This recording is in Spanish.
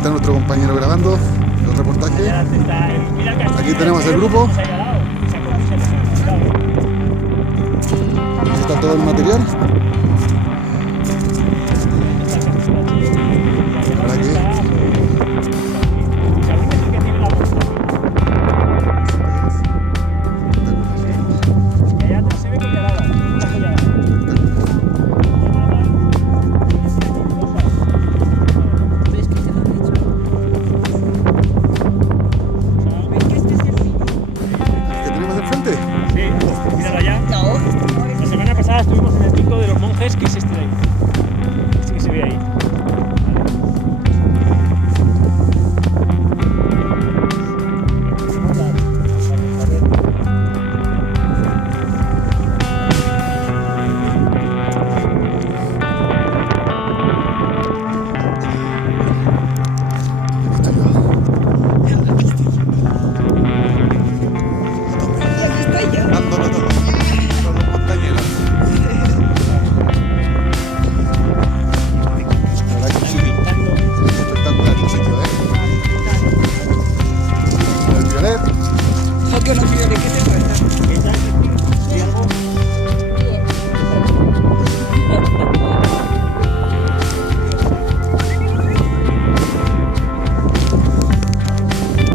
está nuestro compañero grabando el reportaje. Aquí tenemos el grupo. Aquí está todo el material. Para que Estuvimos en el pico de los monjes, que es este de ahí. Este que se ve ahí.